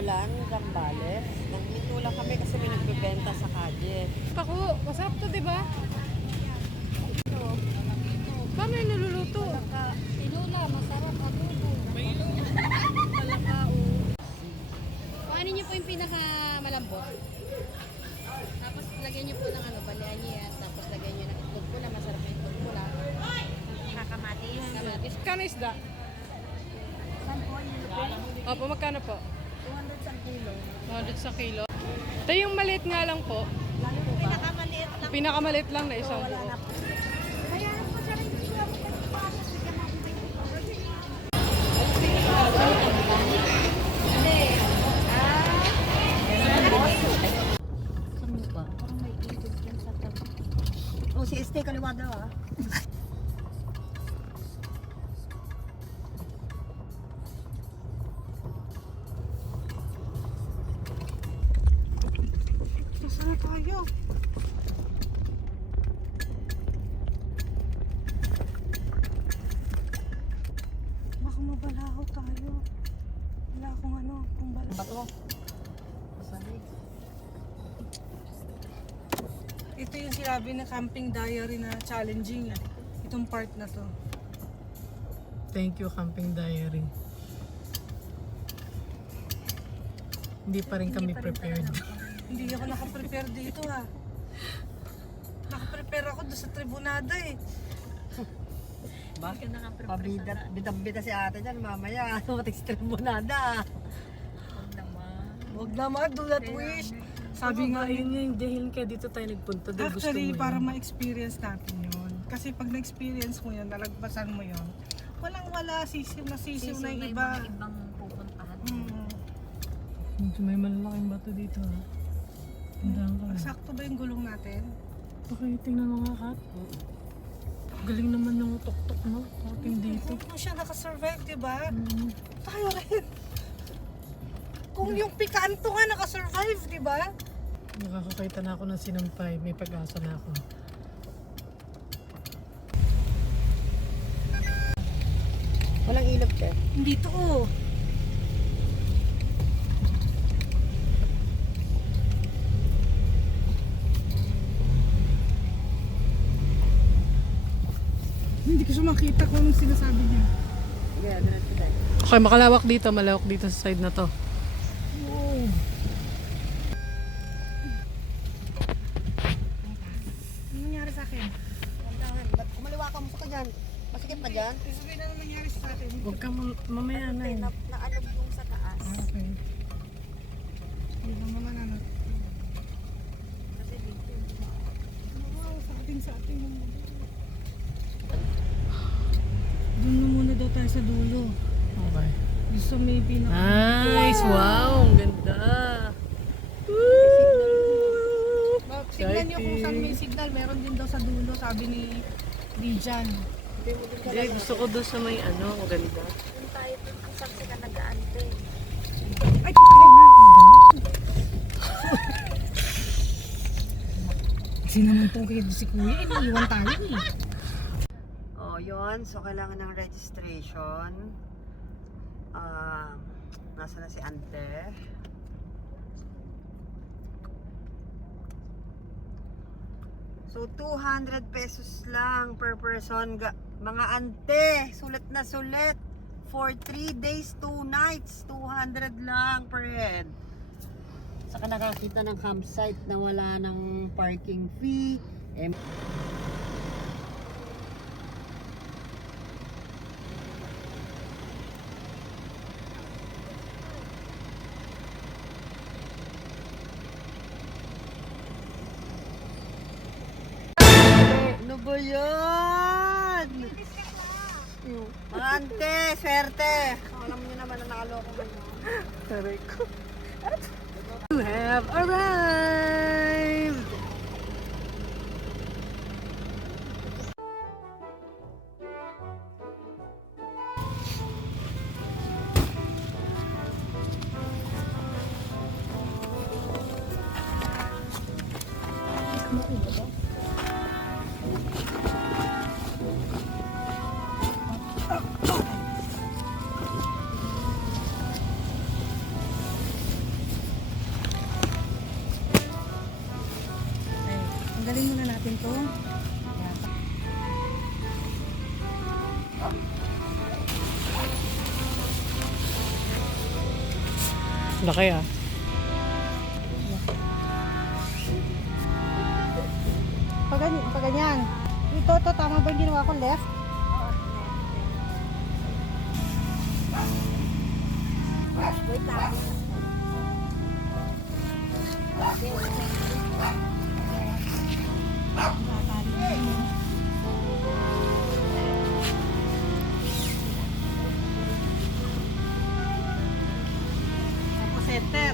Roland, Zambales. Nagmitula kami kasi may nagbebenta sa kalye. Pako, masarap to, di ba? Paano yung niluluto? Tinula, masarap adobo. Kuhanin niyo po yung pinakamalambot. Tapos lagyan niyo po ng balian niyo yan. Tapos lagyan niyo ng itlog pula, masarap yung itlog pula. Kakamatis. Kamatis. Magkano isda? Saan po yung lupin? Opo, magkano po? 200 sa kilo. 100 sa kilo. Ito yung maliit nga lang po. Lalo po ba? Pinakamaliit lang. Pinakalit lang na isang Wala buo. na po. Kaya po sa rin yung lang po pasok. Bigyan mo po Saan mo ba? Parang may ikot dyan sa tabi. Oh, si Este kaliwa daw ah. Saan tayo? Baka mabalaho tayo. Wala akong kung balaho. Bato. Masalig. Ito yung sinabi na camping diary na challenging. Itong part na to. Thank you, Camping Diary. Hindi pa rin kami prepared. Hindi ako nakaprepare dito ha. Nakaprepare ako doon sa tribunada eh. Ba? Bida si ate dyan, mamaya. Matik-tribunada. Huwag naman, do not wish. Sabi nga Yun yung dahil kaya dito tayo nagpunta. Dahil gusto actually, mo para yun. ma-experience natin yun. Kasi pag na-experience mo yun, nalagpasan mo yun, walang-wala, sisiw na yung iba. ibang pupuntahan. Medyo may malalaking bato dito ha. Tandaan ka. Sakto ba yung gulong natin? Okay, tingnan mo nga Kat. Galing naman yung tok-tok no? Ating dito. Kung siya nakasurvive, di ba? Mm. Tayo rin. Kung yung pikanto nga nakasurvive, di ba? Nakakakita na ako ng sinampay. May pag-asa na ako. Walang ilog te. Hindi to oh. Hindi ko siya makita kung anong sinasabi niya. Yeah, diretso tayo. Okay, malawak dito sa side na to. Wow. Ano nangyari sa akin? Tandahan, ba't kumaliwa ka mo sa dyan? Masikip pa dyan? Sabihin na nangyari sa akin. Huwag ka mamaya na eh. Naalog yung sa taas. Okay. Hindi lang naman ano. Kasi dito. Wow, sa atin. Doon na muna daw tayo sa dulo. Okay. Gusto may pinaka... Nice! Wow! Ang ganda! Tignan nyo kung saan may signal. Meron din daw sa dulo, sabi ni Dijan. Hindi, gusto ko doon sa may ang ganda. Doon tayo dun kung saan sila nag-aante. Ay, na! Kasi naman itong si Kuya, iniiwan tayo eh. Oh, yun. So, kailangan ng registration. Nasa na si Ante? So, 200 pesos lang per person. Mga ante, sulit na sulit. For 3 days, 2 nights, 200 lang per head. Saka nakakita ng campsite na wala ng parking fee. Ano ba yan? Mga ante, swerte. Alam niyo naman na nakaloko ko. Taray ko. You have arrived! Tanggalin muna natin to. Laki ah. Pag ganyan. Ito, tama ba yung ginawa ko left? Wait lang. Tapos center.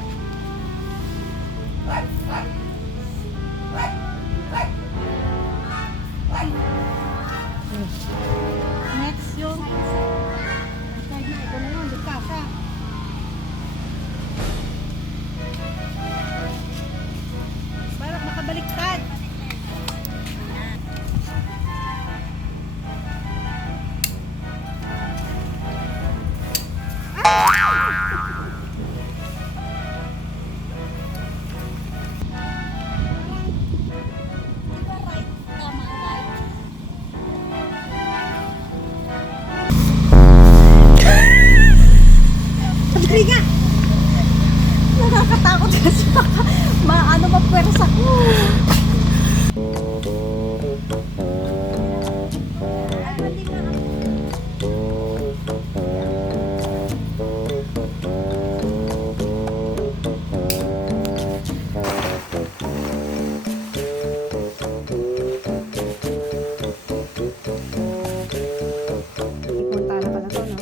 Next yung side na. Ito na yun. Di kasha. Parang makabaliktad. Sabi nga! Nakakatakot kasi baka maano mapwersa ko. Punta na pala to, no?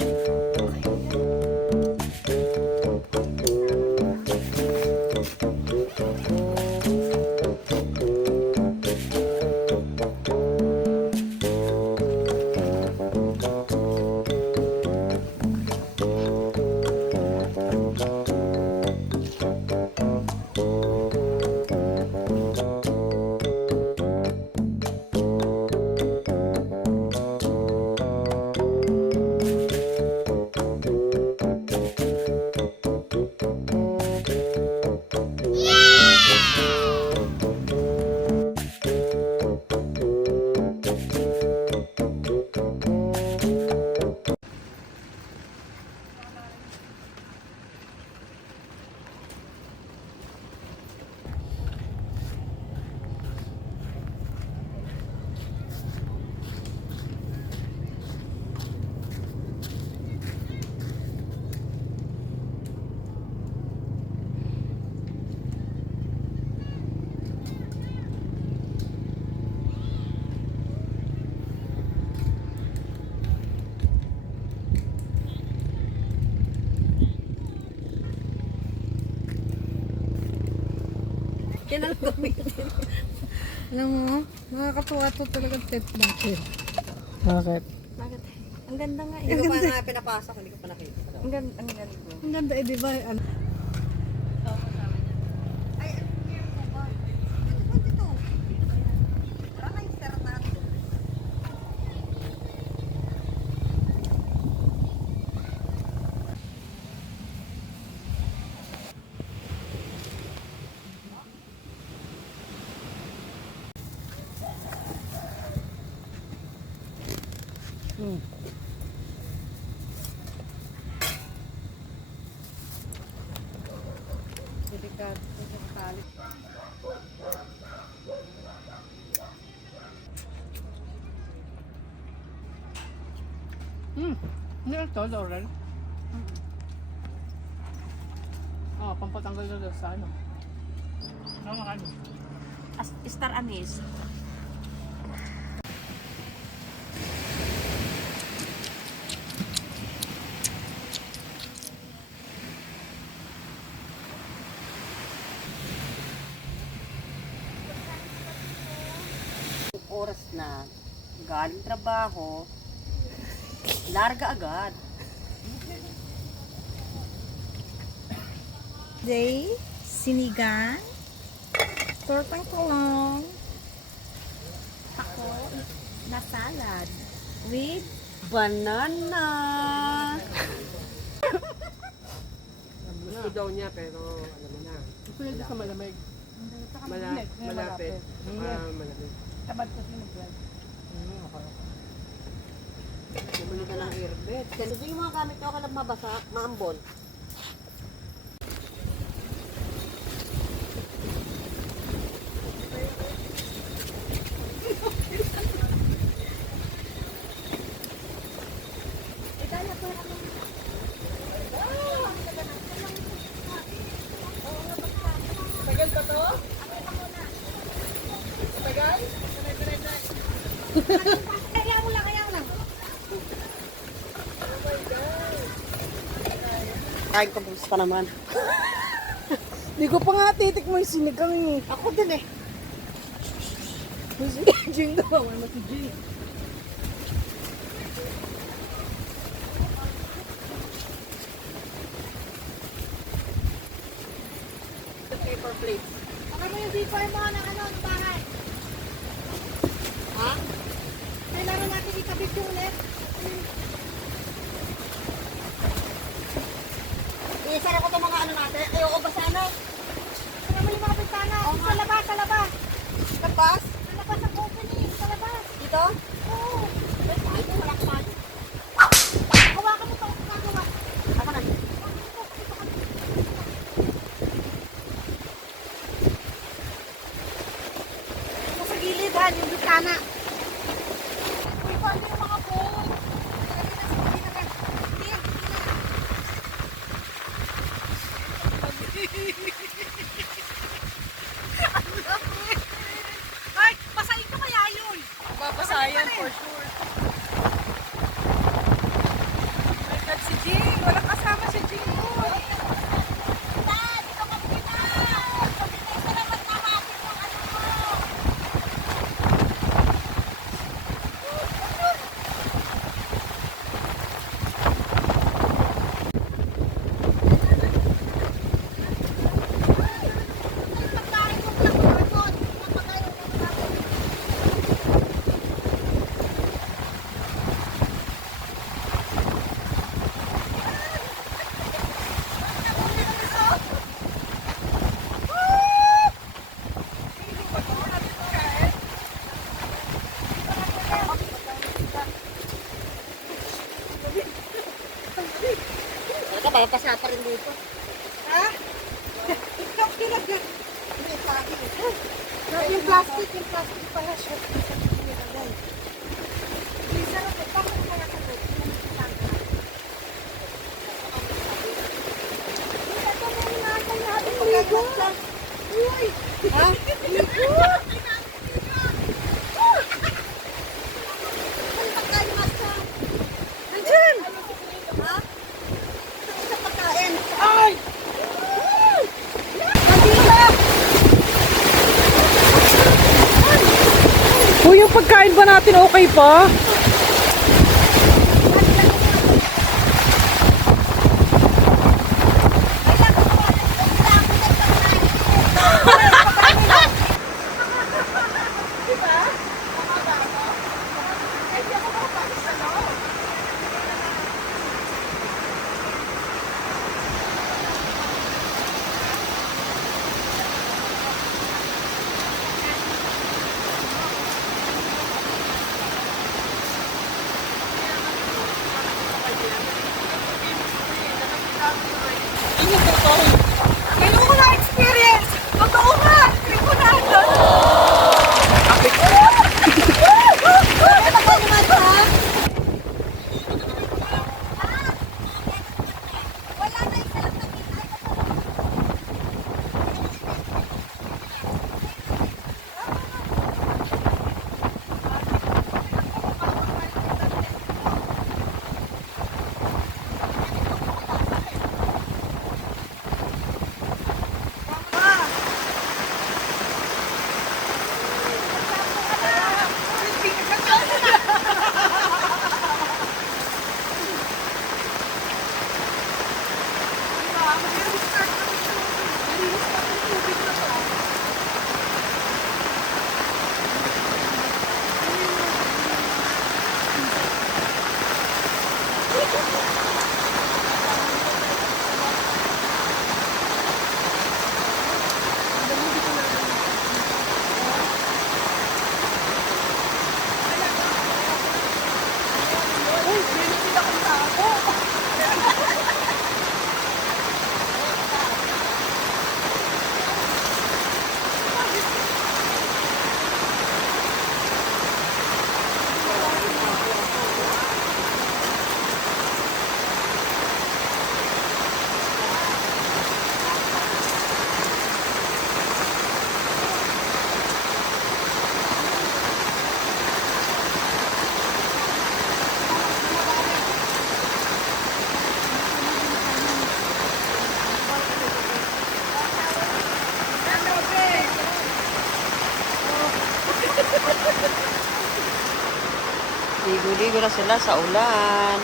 Yan ang gamitin. Alam mo, nakakatuwa to talaga tent natin. Bakit? Bakit? Ang ganda nga eh. Hindi ko pa nga pinapasok, hindi ko pa nakita. Ang ganda, ang ganda. Ang ganda eh, di ba? Ano? Ay, ano year mo ba? 2022. Tara na, i-start natin. Delikado sa tali. Hindi lang to, Laurel. Pampatanggal na sa ano. Ano ano? Star anise. Oras na, galing trabaho, larga agad. Day, sinigang, tortang talong, Ako, na salad. With Banana! Gusto daw niya pero alam mo na. Gusto niya sa malamig. Malapit. Malapit. Tabad kasi mag-vlog. Bumili ka ng airbed. Kasi yung mga gamit ko, kalang mabasa, maambon. Kain ko pa naman. Hindi ko pa nga titik mo yung sinigang eh. Ako din eh. Jing daw. Ano si Jing? Paper plate. Baka mo yung zipper mo ng ano, ng bahay. Ha? Kailangan natin ikabit yung net. Isara ko itong mga ano natin. Ayoko ba sana? Kaya mo yung mga bintana. Sa labas, sa labas. Labas? Sa labas ng opening, sa labas. Dito? Oo. Ay, wala ka man. Hawakan mo ito kung gagawa. Ako na. Ito sa gilid, ha, yung bintana. Uy, paano yung mga phone? Ay, pasain ko kaya yun. Babasayan for sure. My God, si Jing. Walang kasama si Jing ko. Talaga, babasa pa rin dito. Ha? Ikaw pinag- Hindi, sabi. Yung plastic pala siya. Uy! Ha? Nandyan! Ha? Sa pagkain. Ay! Uy, yung pagkain ba natin okay pa? Ligo-ligo na sila sa ulan.